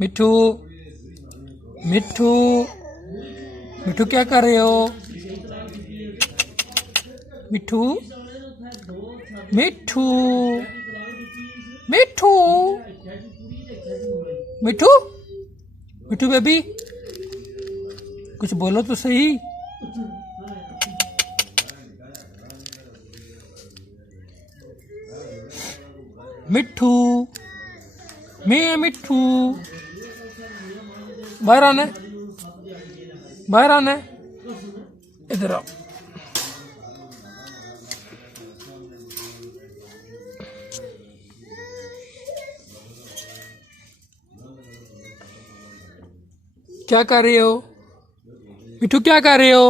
मिठू मिठू मिठू क्या कर रहे हो? मिठू मिठू मिठू मिठू मिठू बेबी कुछ बोलो तो सही। मिठू मैं मिठू बाहर आना बाहर आना इधर आओ। क्या कर रहे हो मिठू? क्या कर रहे हो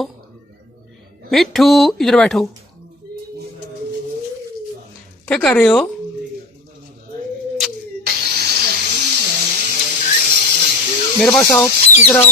मिठू? इधर बैठो। क्या कर रहे हो? मेरे पास आओ, इधर आओ।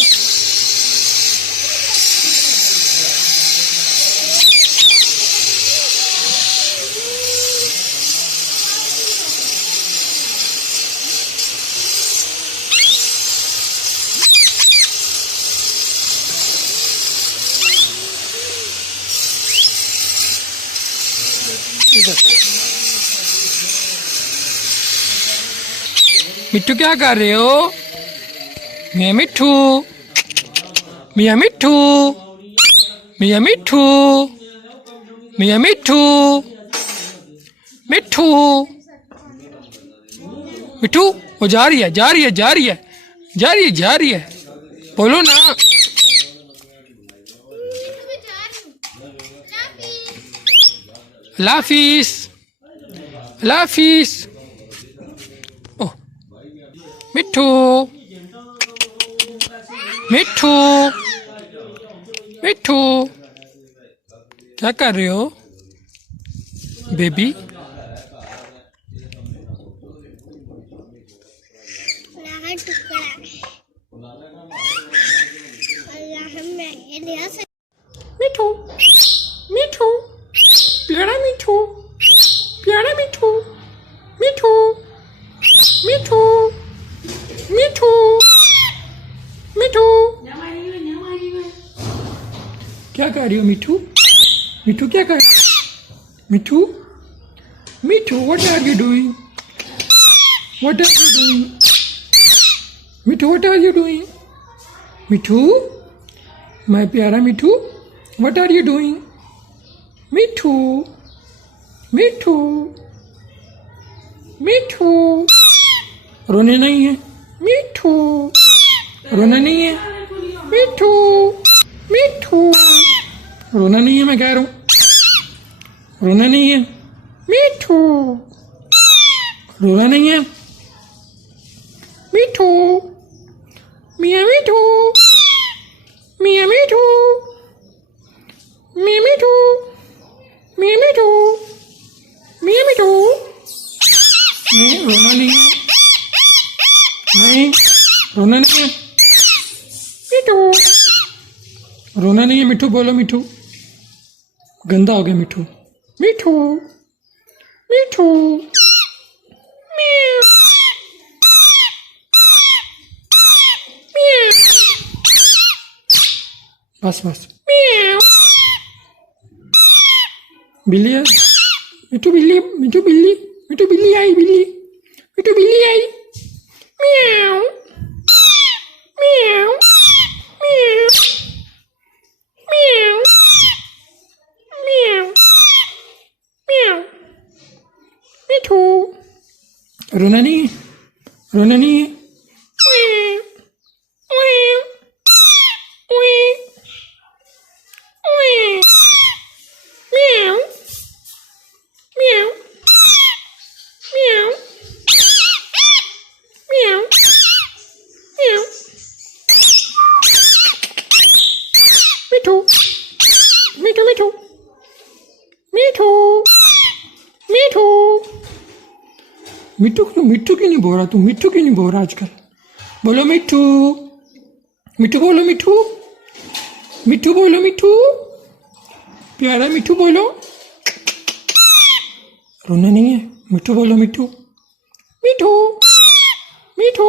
मिठू क्या कर रहे हो? मियाँ मिठू मियाँ मिठू मियाँ मिठू मियाँ मिठू मिठू मिठू वो जा रही है जा रही है जा रही है जा रही है जा रही है बोलो ना। लाफिस लाफिस ओ मिठू मिठू मिठू क्या कर रहे हो बेबी? मिठू मिठू प्यारा मिठू प्यारा मिठू मिठू मिठू मिठू मिठू क्या कर रही हो मिठू? मिठू क्या कर Mithu Mithu what are you doing? What are you doing Mithu? What are you doing Mithu? My प्यारा Mithu what are you doing? Mithu Mithu Mithu रोने नहीं है मिठू रोना नहीं है मिठू मिठू रोना नहीं है मैं कह रहा हूँ रोना नहीं है मिठू रोना नहीं है मिठू मियाँ मिठू मियाँ मिठू मियाँ मिठू मियाँ मिठू मियाँ मिठू नहीं रोना नहीं है नहीं रोना नहीं है मिठू रोना नहीं है मिठू बोलो मिठू गंदा हो गया मिठू मिठू मिठू म्याऊ म्याऊ बस बस म्याऊ बिल्ली है मिठू बिल्ली मिठू बिल्ली मिठू बिल्ली आई बिल्ली मिठू बिल्ली आई म्याऊ म्याऊ म्याऊ म्याऊ म्याऊ म्याऊ मिठू रोना नहीं है रोना नहीं है मिठू मिठू मिठू मिठू मिठू मिठू मिठू क्यों नहीं बोल रहा तू? मिठू क्यों नहीं बोल रहा आजकल? बोलो मिठू मिठू बोलो मिठू मिठू बोलो मिठू प्यारा मिठू बोलो रोना नहीं है मिठू बोलो मिठू मिठू मिठू